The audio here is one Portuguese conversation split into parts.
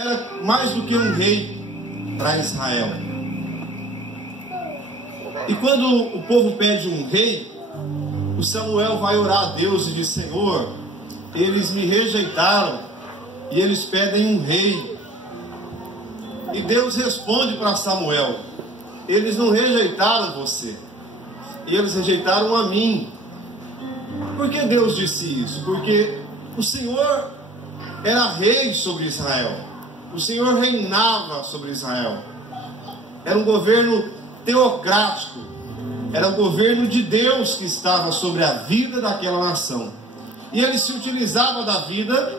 era mais do que um rei para Israel. E quando o povo pede um rei, o Samuel vai orar a Deus e diz: Senhor, eles me rejeitaram e eles pedem um rei. E Deus responde para Samuel: eles não rejeitaram você, e eles rejeitaram a mim. Por que Deus disse isso? Porque o Senhor era rei sobre Israel. O Senhor reinava sobre Israel. Era um governo teocrático. Era o governo de Deus que estava sobre a vida daquela nação. E ele se utilizava da vida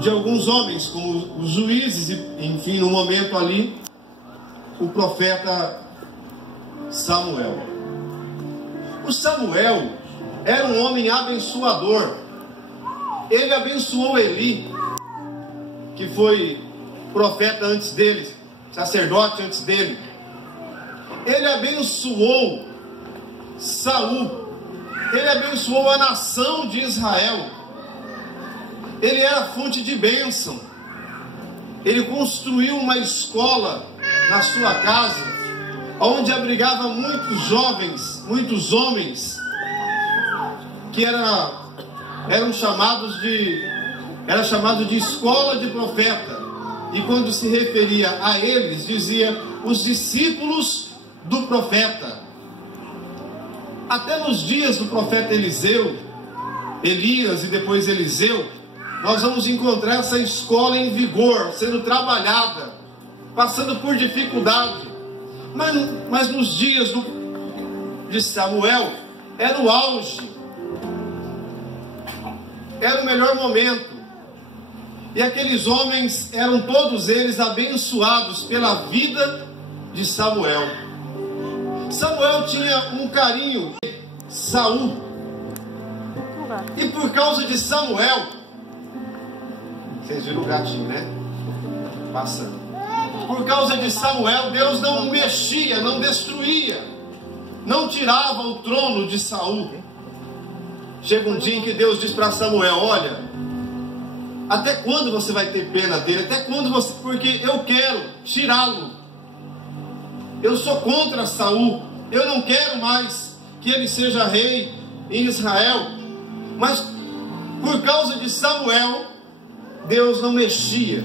de alguns homens, como os juízes, e, enfim, no momento ali, o profeta Samuel. O Samuel era um homem abençoador. Ele abençoou Eli, que foi profeta antes dele, sacerdote antes dele. Ele abençoou Saul. Ele abençoou a nação de Israel. Ele era fonte de bênção. Ele construiu uma escola na sua casa, onde abrigava muitos jovens, muitos homens, que eram chamados de escola de profeta. E quando se referia a eles, dizia os discípulos do profeta. Até nos dias do profeta Elias e depois Eliseu, nós vamos encontrar essa escola em vigor, sendo trabalhada, passando por dificuldade. Mas nos dias de Samuel, era o auge, era o melhor momento. E aqueles homens eram todos eles abençoados pela vida de Samuel. Samuel tinha um carinho por Saul. E por causa de Samuel, vocês viram o gatinho, né? Passando. Por causa de Samuel, Deus não mexia, não destruía, não tirava o trono de Saul. Chega um dia em que Deus diz para Samuel: olha, até quando você vai ter pena dele? Até quando você... Porque eu quero tirá-lo. Eu sou contra Saul. Eu não quero mais que ele seja rei em Israel. Mas por causa de Samuel, Deus não mexia.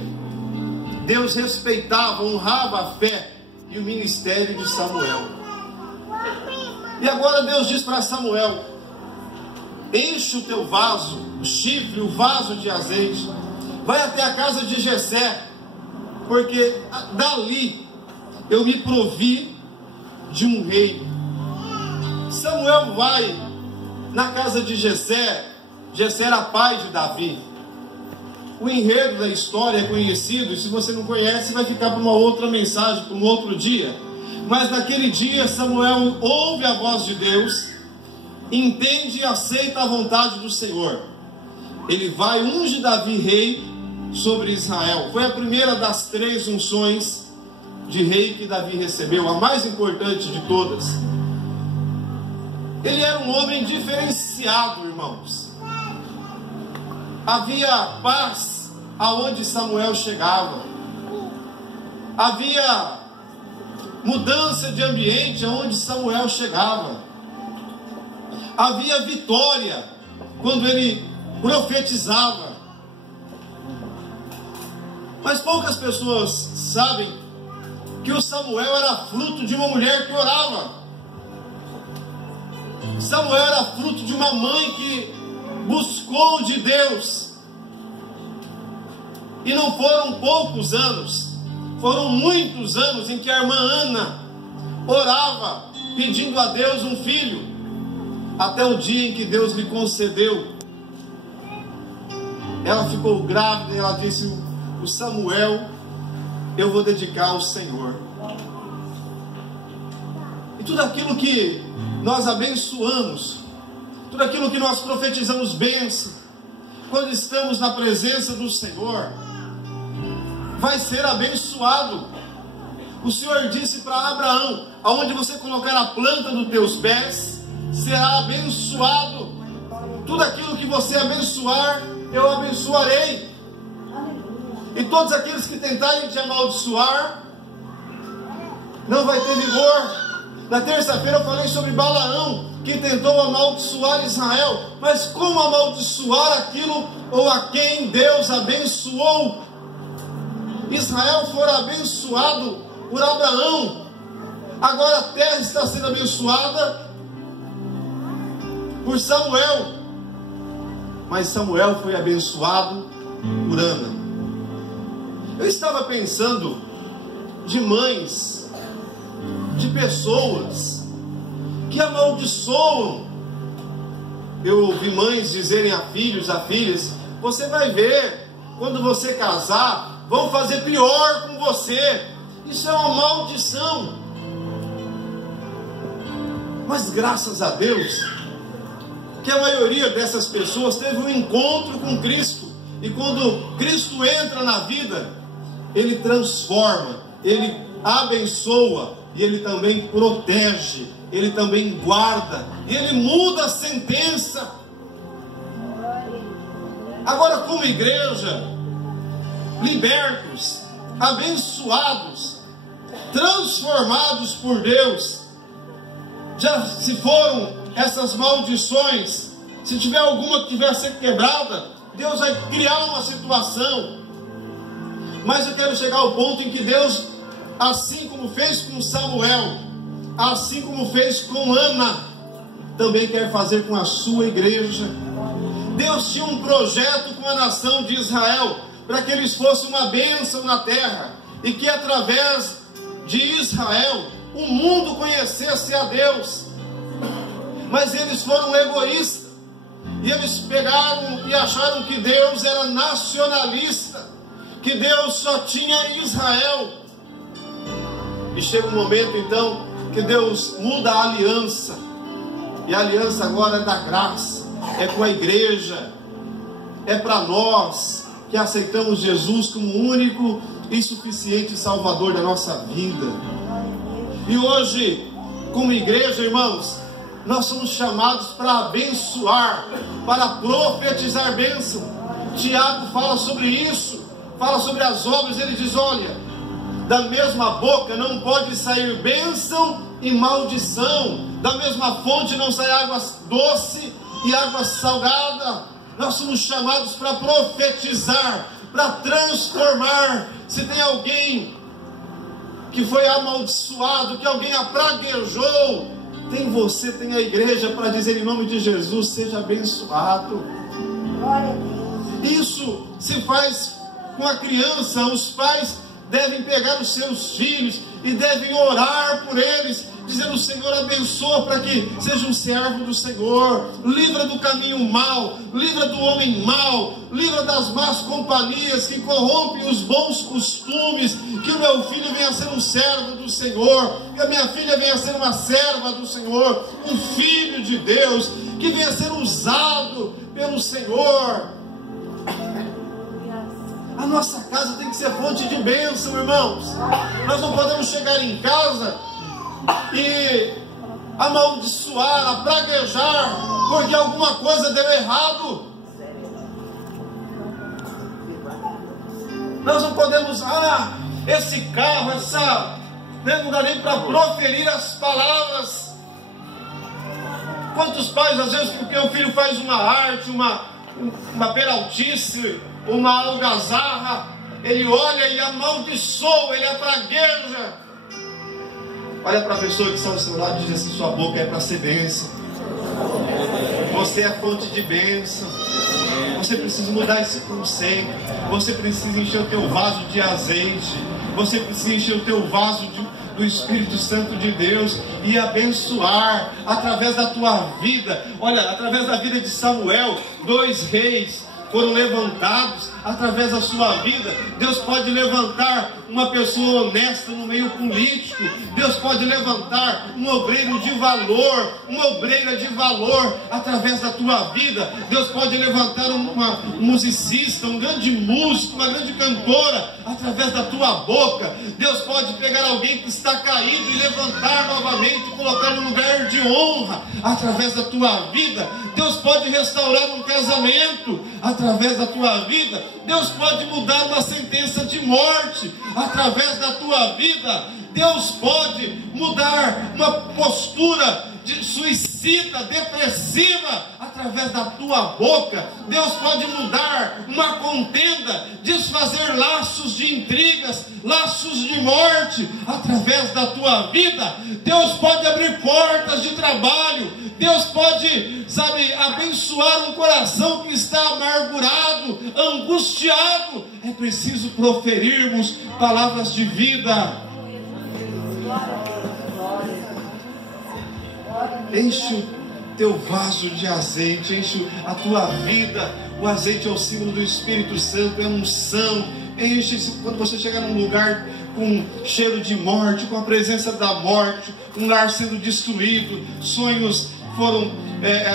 Deus respeitava, honrava a fé e o ministério de Samuel. E agora Deus diz para Samuel: enche o teu vaso, o chifre, o vaso de azeite, vai até a casa de Jessé, porque dali eu me provi de um rei. Samuel vai na casa de Jessé. Jessé era pai de Davi. O enredo da história é conhecido, e se você não conhece, vai ficar para uma outra mensagem, para um outro dia. Mas naquele dia Samuel ouve a voz de Deus, entende e aceita a vontade do Senhor. Ele vai, unge Davi rei sobre Israel. Foi a primeira das 3 unções de rei que Davi recebeu, a mais importante de todas. Ele era um homem diferenciado, irmãos. Havia paz aonde Samuel chegava. Havia mudança de ambiente aonde Samuel chegava. Havia vitória quando ele profetizava. Mas poucas pessoas sabem que o Samuel era fruto de uma mulher que orava. Samuel era fruto de uma mãe que buscou de Deus. E não foram poucos anos, foram muitos anos em que a irmã Ana orava, pedindo a Deus um filho, até o dia em que Deus lhe concedeu. Ela ficou grávida e ela disse: o Samuel eu vou dedicar ao Senhor. E tudo aquilo que nós abençoamos, tudo aquilo que nós profetizamos bênção, quando estamos na presença do Senhor, vai ser abençoado. O Senhor disse para Abraão: aonde você colocar a planta dos teus pés, será abençoado. Tudo aquilo que você abençoar, eu abençoarei. E todos aqueles que tentarem te amaldiçoar, não vai ter vigor. Na terça-feira eu falei sobre Balaão, que tentou amaldiçoar Israel. Mas como amaldiçoar aquilo ou a quem Deus abençoou? Israel fora abençoado por Abraão. Agora a terra está sendo abençoada por Samuel. Mas Samuel foi abençoado por Ana. Eu estava pensando de mães, de pessoas que amaldiçoam. Eu ouvi mães dizerem a filhos, a filhas: você vai ver, quando você casar, vão fazer pior com você. Isso é uma maldição. Mas graças a Deus, que a maioria dessas pessoas teve um encontro com Cristo. E quando Cristo entra na vida, Ele transforma, Ele abençoa, e Ele também protege, Ele também guarda, e Ele muda a sentença. Agora, como igreja, libertos, abençoados, transformados por Deus, já se foram essas maldições, se tiver alguma que tiver a ser quebrada, Deus vai criar uma situação. Mas eu quero chegar ao ponto em que Deus, assim como fez com Samuel, assim como fez com Ana, também quer fazer com a sua igreja. Deus tinha um projeto com a nação de Israel, para que eles fossem uma bênção na terra, e que através de Israel o mundo conhecesse a Deus. Mas eles foram egoístas, e eles pegaram e acharam que Deus era nacionalista, que Deus só tinha Israel. E chega um momento então que Deus muda a aliança, e a aliança agora é da graça, é com a igreja, é para nós que aceitamos Jesus como único e suficiente Salvador da nossa vida. E hoje, como igreja, irmãos, nós somos chamados para abençoar, para profetizar bênção. Tiago fala sobre isso, fala sobre as obras. Ele diz: olha, da mesma boca não pode sair bênção e maldição, da mesma fonte não sai água doce e água salgada. Nós somos chamados para profetizar, para transformar. Se tem alguém que foi amaldiçoado, que alguém a praguejou, tem você, tem a igreja para dizer em nome de Jesus: seja abençoado. Isso se faz com a criança. Os pais devem pegar os seus filhos e devem orar por eles, dizendo: Senhor, abençoa para que seja um servo do Senhor, livra do caminho mau, livra do homem mau, livra das más companhias que corrompem os bons costumes. Que o meu filho venha a ser um servo do Senhor, que a minha filha venha a ser uma serva do Senhor, um filho de Deus, que venha a ser usado pelo Senhor. A nossa casa tem que ser fonte de bênção, irmãos. Nós não podemos chegar em casa e amaldiçoar, a praguejar, porque alguma coisa deu errado. Nós não podemos: esse carro, não dá nem para proferir as palavras. Quantos pais, às vezes, porque o filho faz uma arte, uma peraltice, uma algazarra, ele olha e amaldiçoa, ele a pragueja. Olha para a pessoa que está ao seu lado e diz assim: sua boca é para ser bênção. Você é fonte de bênção. Você precisa mudar esse conceito. Você precisa encher o teu vaso de azeite. Você precisa encher o teu vaso do Espírito Santo de Deus e abençoar através da tua vida. Olha, através da vida de Samuel, 2 reis foram levantados através da sua vida. Deus pode levantar uma pessoa honesta no meio político. Deus pode levantar um obreiro de valor, uma obreira de valor através da tua vida. Deus pode levantar um musicista, um grande músico, uma grande cantora através da tua boca. Deus pode pegar alguém que está caído e levantar novamente, colocar no lugar de honra através da tua vida. Deus pode restaurar um casamento através da tua vida. Deus pode mudar uma sentença de morte através da tua vida. Deus pode mudar uma postura de suicida, depressiva, através da tua boca. Deus pode mudar uma contenda, desfazer laços de intrigas, laços de morte, através da tua vida. Deus pode abrir portas de trabalho. Deus pode, abençoar um coração que está amargurado, angustiado. É preciso proferirmos palavras de vida. Enche o teu vaso de azeite, enche a tua vida. O azeite é o símbolo do Espírito Santo, é unção. Enche quando você chegar num lugar com cheiro de morte, com a presença da morte, um lar sendo destruído, sonhos foram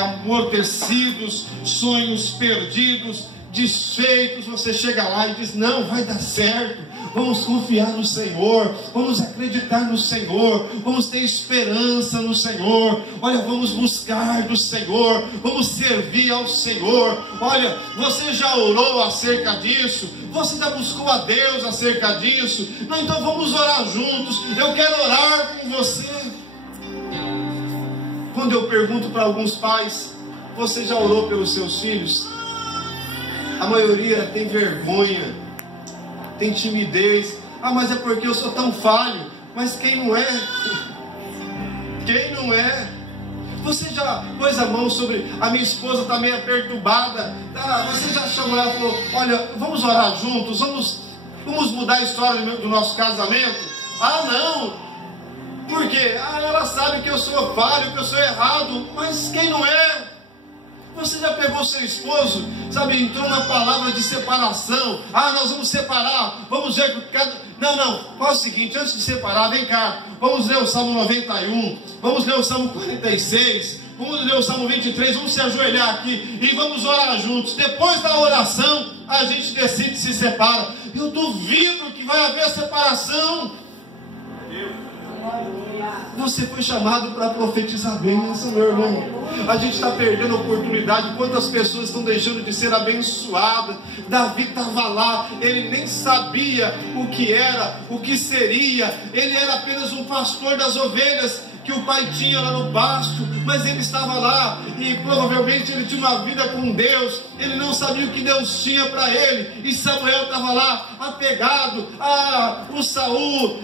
amortecidos, sonhos perdidos, desfeitos. Você chega lá e diz: não, vai dar certo. Vamos confiar no Senhor, vamos acreditar no Senhor, vamos ter esperança no Senhor. Olha, vamos buscar do Senhor, vamos servir ao Senhor. Olha, você já orou acerca disso? Você já buscou a Deus acerca disso? Não, então vamos orar juntos. Eu quero orar com você. Quando eu pergunto para alguns pais: você já orou pelos seus filhos? A maioria tem vergonha, tem timidez. Ah, mas é porque eu sou tão falho. Mas quem não é? Quem não é? Você já pôs a mão sobre... A minha esposa está meio perturbada. Você já chamou ela e falou: olha, vamos orar juntos, vamos mudar a história do nosso casamento? Ah, não. Por quê? Ah, ela sabe que eu sou falho, que eu sou errado. Mas quem não é? Você já pegou seu esposo, entrou na palavra de separação. Ah, nós vamos separar, vamos ver que cada... Não, faz o seguinte, antes de separar, vem cá, vamos ler o Salmo 91, vamos ler o Salmo 46, vamos ler o Salmo 23, vamos se ajoelhar aqui e vamos orar juntos. Depois da oração, a gente decide se separa. Eu duvido que vai haver separação. Você foi chamado para profetizar bênção, meu irmão. A gente está perdendo a oportunidade. Quantas pessoas estão deixando de ser abençoadas? Davi estava lá, ele nem sabia o que era, o que seria. Ele era apenas um pastor das ovelhas que o pai tinha lá no pasto, mas ele estava lá e provavelmente ele tinha uma vida com Deus. Ele não sabia o que Deus tinha para ele, e Samuel estava lá apegado. O Saul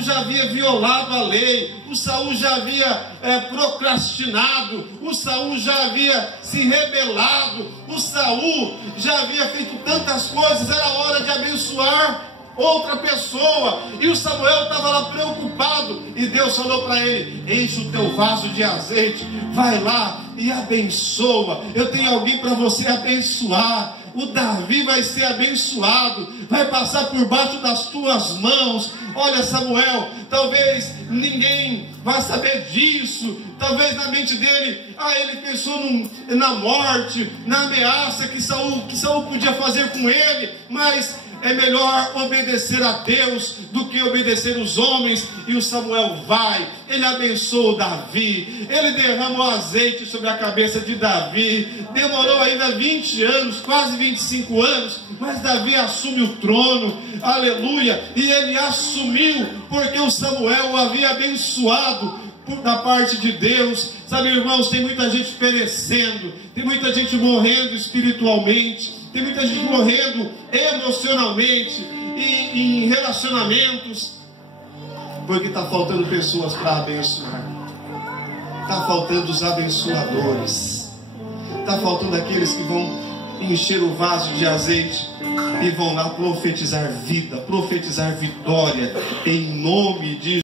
já havia violado a lei, o Saul já havia procrastinado, o Saul já havia se rebelado, o Saul já havia feito tantas coisas. Era hora de abençoar outra pessoa, e o Samuel estava lá preocupado, e Deus falou para ele: enche o teu vaso de azeite, vai lá e abençoa. Eu tenho alguém para você abençoar. O Davi vai ser abençoado, vai passar por baixo das tuas mãos. Olha, Samuel, talvez ninguém vai saber disso. Talvez na mente dele, ele pensou na morte, na ameaça que Saul podia fazer com ele, mas é melhor obedecer a Deus do que obedecer os homens. E o Samuel vai, ele abençoa o Davi, ele derrama o azeite sobre a cabeça de Davi. Demorou ainda 20 anos, quase 25 anos, mas Davi assume o trono, aleluia. E ele assumiu porque o Samuel o havia abençoado da parte de Deus. Sabe, irmãos, tem muita gente perecendo, tem muita gente morrendo espiritualmente, tem muita gente morrendo emocionalmente e em relacionamentos, porque está faltando pessoas para abençoar. Está faltando os abençoadores. Está faltando aqueles que vão encher o vaso de azeite e vão lá profetizar vida, profetizar vitória, em nome de